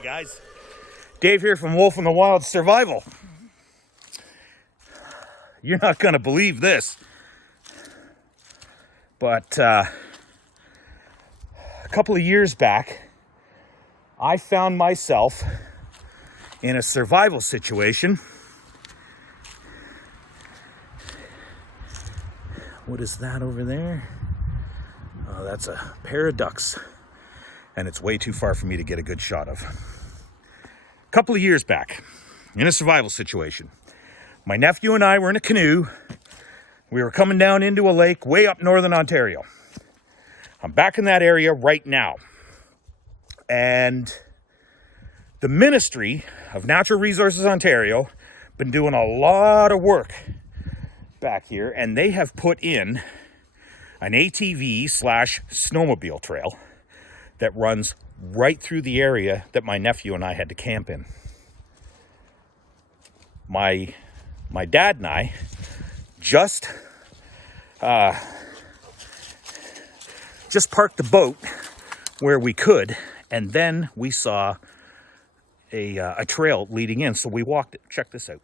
Hey guys, Dave here from Wolf in the Wild Survival. You're not going to believe this, but a couple of years back, I found myself in a survival situation. What is that over there? Oh, that's a pair of ducks, and it's way too far for me to get a good shot of. A couple of years back, in a survival situation, my nephew and I were in a canoe. We were coming down into a lake way up northern Ontario. I'm back in that area right now. And the Ministry of Natural Resources Ontario been doing a lot of work back here, and they have put in an ATV/snowmobile trail that runs right through the area that my nephew and I had to camp in. My dad and I just parked the boat where we could, and then we saw a trail leading in, so we walked it. Check this out.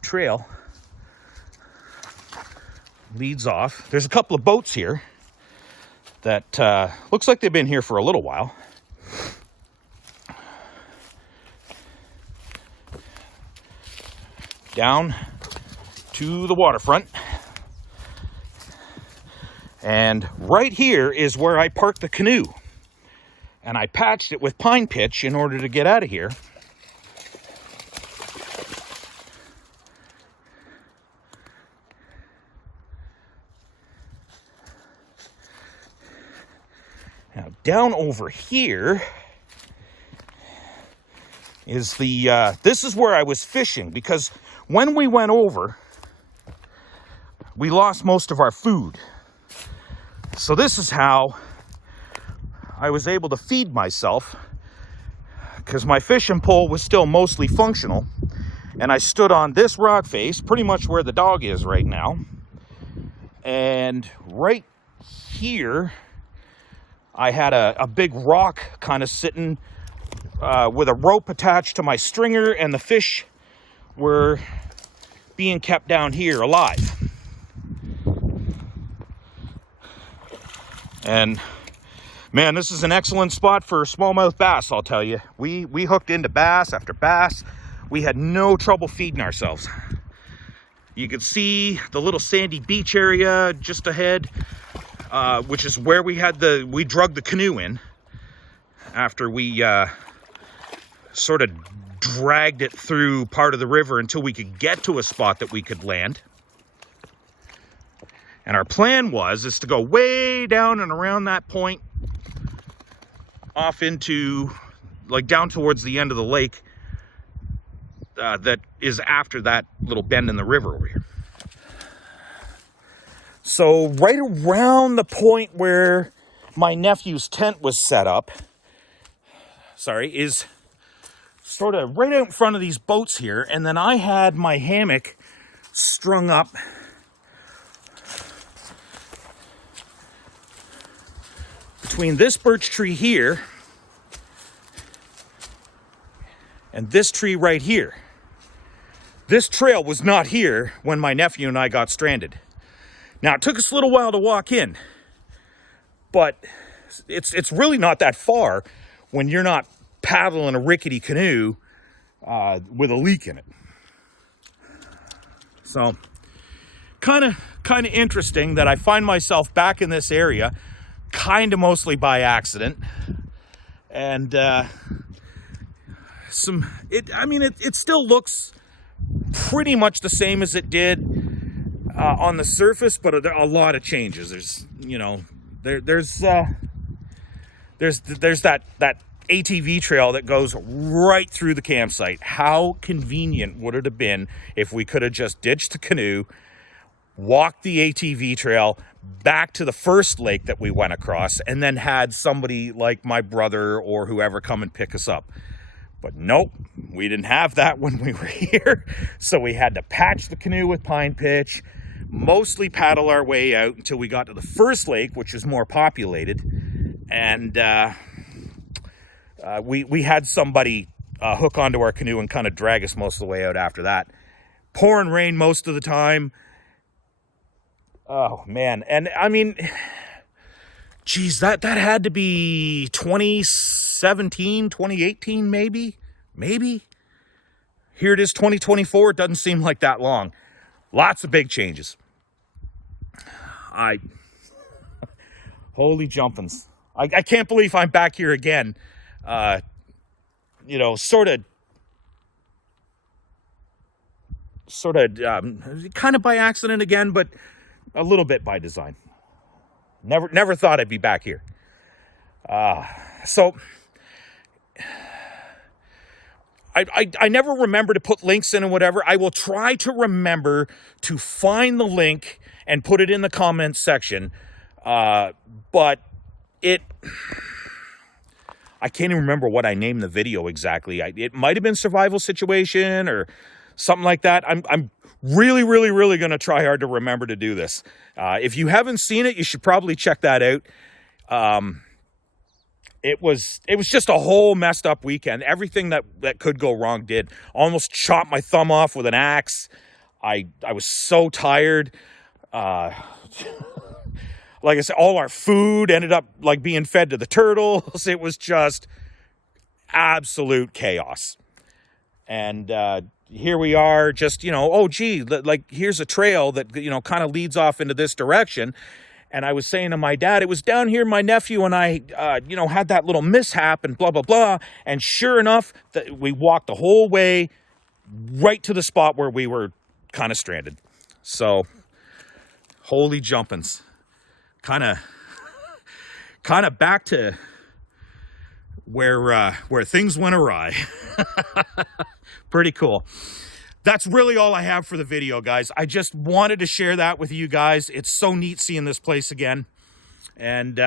Trail leads off. There's a couple of boats here that looks like they've been here for a little while. Down to the waterfront. And right here is where I parked the canoe. And I patched it with pine pitch in order to get out of here. Now, down over here is this is where I was fishing, because when we went over, we lost most of our food. So this is how I was able to feed myself, because my fishing pole was still mostly functional, and I stood on this rock face, pretty much where the dog is right now, and right here I had a big rock kind of sitting with a rope attached to my stringer, and the fish were being kept down here alive. And man, this is an excellent spot for smallmouth bass, I'll tell you. We hooked into bass after bass. We had no trouble feeding ourselves. You could see the little sandy beach area just ahead, which is where we drug the canoe in after we sort of dragged it through part of the river until we could get to a spot that we could land. And our plan is to go way down and around that point, off into, like, down towards the end of the lake that is after that little bend in the river over here. So right around the point where my nephew's tent was set up, is sort of right out in front of these boats here. And then I had my hammock strung up between this birch tree here and this tree right here. This trail was not here when my nephew and I got stranded. Now, it took us a little while to walk in, but it's really not that far when you're not paddling a rickety canoe with a leak in it. So, kind of interesting that I find myself back in this area, kind of mostly by accident, and it still looks pretty much the same as it did on the surface, but a lot of changes. There's that ATV trail that goes right through the campsite. How convenient would it have been if we could have just ditched the canoe, walked the ATV trail back to the first lake that we went across, and then had somebody like my brother or whoever come and pick us up. But nope, we didn't have that when we were here. So we had to patch the canoe with pine pitch, mostly paddle our way out until we got to the first lake, which is more populated. And we had somebody hook onto our canoe and kind of drag us most of the way out after that. Pouring rain most of the time. Oh, man. And, I mean, geez, that had to be 2017, 2018, maybe? Maybe? Here it is, 2024. It doesn't seem like that long. Lots of big changes. Holy jumpins'. I can't believe I'm back here again. You know, sort of kind of by accident again, but a little bit by design. Never thought I'd be back here. So I never remember to put links in and whatever. I will try to remember to find the link and put it in the comments section. But I can't even remember what I named the video exactly. It might have been survival situation or something like that. I'm really going to try hard to remember to do this. If you haven't seen it, you should probably check that out. It was just a whole messed up weekend. Everything that could go wrong did. Almost chopped my thumb off with an axe. I was so tired. Like I said, all our food ended up like being fed to the turtles. It was just absolute chaos. And here we are just, you know, oh, gee, like here's a trail that, you know, kind of leads off into this direction. And I was saying to my dad, it was down here my nephew and I, you know, had that little mishap and blah, blah, blah. And sure enough, we walked the whole way right to the spot where we were kind of stranded. So, holy jumpins'. Kind of back to where things went awry. Pretty cool. That's really all I have for the video, guys. I just wanted to share that with you guys. It's so neat seeing this place again. And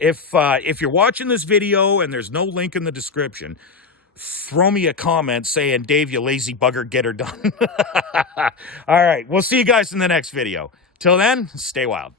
if you're watching this video and there's no link in the description, throw me a comment saying, Dave, you lazy bugger, get her done. All right, we'll see you guys in the next video. Till then, stay wild.